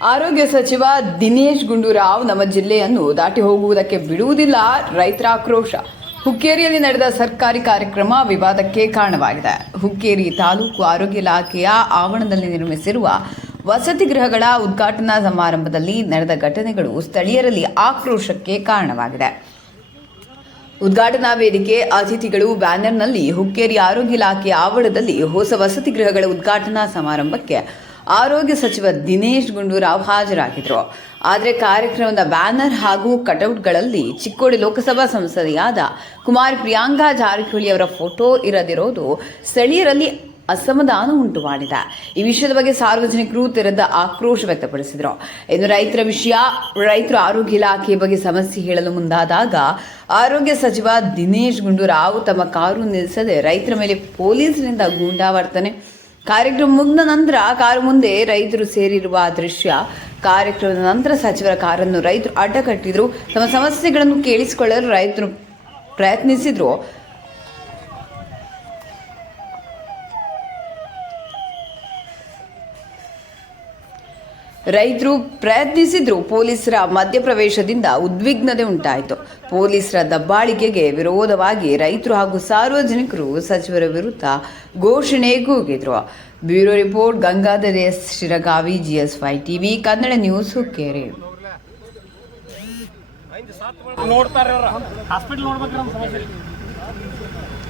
ಆರೋಗ್ಯ ಸಚಿವ ದಿನೇಶ್ ಗುಂಡೂರಾವ್ ನಮ್ಮ ಜಿಲ್ಲೆಯನ್ನು ದಾಟಿ ಹೋಗುವುದಕ್ಕೆ ಬಿಡುವುದಿಲ್ಲ, ರೈತರ ಆಕ್ರೋಶ. ಹುಕ್ಕೇರಿಯಲ್ಲಿ ನಡೆದ ಸರ್ಕಾರಿ ಕಾರ್ಯಕ್ರಮ ವಿವಾದಕ್ಕೆ ಕಾರಣವಾಗಿದೆ. ಹುಕ್ಕೇರಿ ತಾಲೂಕು ಆರೋಗ್ಯ ಇಲಾಖೆಯ ಆವರಣದಲ್ಲಿ ನಿರ್ಮಿಸಿರುವ ವಸತಿ ಗೃಹಗಳ ಉದ್ಘಾಟನಾ ಸಮಾರಂಭದಲ್ಲಿ ನಡೆದ ಘಟನೆಗಳು ಸ್ಥಳೀಯರಲ್ಲಿ ಆಕ್ರೋಶಕ್ಕೆ ಕಾರಣವಾಗಿದೆ. ಉದ್ಘಾಟನಾ ವೇದಿಕೆ ಅತಿಥಿಗಳು ಬ್ಯಾನರ್ನಲ್ಲಿ ಹುಕ್ಕೇರಿ ಆರೋಗ್ಯ ಇಲಾಖೆ ಆವರಣದಲ್ಲಿ ಹೊಸ ವಸತಿ ಗೃಹಗಳ ಉದ್ಘಾಟನಾ ಸಮಾರಂಭಕ್ಕೆ ಆರೋಗ್ಯ ಸಚಿವ ದಿನೇಶ್ ಗುಂಡೂರಾವ್ ಹಾಜರಾಗಿದ್ರು. ಆದರೆ ಕಾರ್ಯಕ್ರಮದ ಬ್ಯಾನರ್ ಹಾಗೂ ಕಟೌಟ್ಗಳಲ್ಲಿ ಚಿಕ್ಕೋಡಿ ಲೋಕಸಭಾ ಸಂಸದೆಯಾದ ಕುಮಾರ್ ಪ್ರಿಯಾಂಕಾ ಜಾರಕಿಹೊಳಿ ಅವರ ಫೋಟೋ ಇರದಿರೋದು ಸ್ಥಳೀಯರಲ್ಲಿ ಅಸಮಾಧಾನ ಉಂಟು ಮಾಡಿದೆ. ಈ ವಿಷಯದ ಬಗ್ಗೆ ಸಾರ್ವಜನಿಕರು ತೆರೆದ ಆಕ್ರೋಶ ವ್ಯಕ್ತಪಡಿಸಿದರು. ಇನ್ನು ರೈತರ ವಿಷಯ, ರೈತರ ಆರೋಗ್ಯ ಇಲಾಖೆ ಬಗ್ಗೆ ಸಮಸ್ಯೆ ಹೇಳಲು ಮುಂದಾದಾಗ ಆರೋಗ್ಯ ಸಚಿವ ದಿನೇಶ್ ಗುಂಡೂರಾವ್ ತಮ್ಮ ಕಾರು ನಿಲ್ಲಿಸದೆ ರೈತರ ಮೇಲೆ ಪೊಲೀಸರಿಂದ ಗೂಂಡಾವರ್ತನೆ ಕಾರ್ಯಕ್ರಮ ಮುಗಿದ ನಂತರ ಕಾರು ಮುಂದೆ ರೈತರು ಸೇರಿರುವ ದೃಶ್ಯ. ಕಾರ್ಯಕ್ರಮದ ನಂತರ ಸಚಿವರ ಕಾರನ್ನು ರೈತರು ಅಡ್ಡಗಟ್ಟಿದ್ರು ತಮ್ಮ ಸಮಸ್ಯೆಗಳನ್ನು ಕೇಳಿಸಿಕೊಳ್ಳಲು ರೈತರು ಪ್ರಯತ್ನಿಸಿದ್ರು. ರೈತರು ಪ್ರಯತ್ನಿಸಿದ್ರು, ಪೊಲೀಸರ ಮಧ್ಯಪ್ರವೇಶದಿಂದ ಉದ್ವಿಗ್ನತೆ ಉಂಟಾಯಿತು. ಪೊಲೀಸರ ದಬ್ಬಾಳಿಕೆಗೆ ವಿರೋಧವಾಗಿ ರೈತರು ಹಾಗೂ ಸಾರ್ವಜನಿಕರು ಸಚಿವರ ವಿರುದ್ಧ ಘೋಷಣೆ ಕೂಗಿದ್ರು. Bureau report, Gangadhar S. Shiragavi GS Y TV, Kannada news Hukkeri. ನೋಡ್ತಾರೆ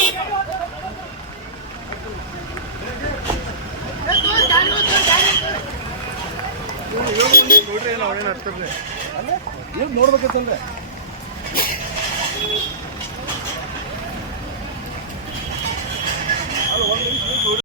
ಹಾಸ್ಪಿಟಲ್ ನೋಡ್ಬೇಕ್ರಿ ನಮ್ಮ ಸಮಸ್ಯೆ ನೋಡ್ಬೇಕಂತಂದ್ರೆ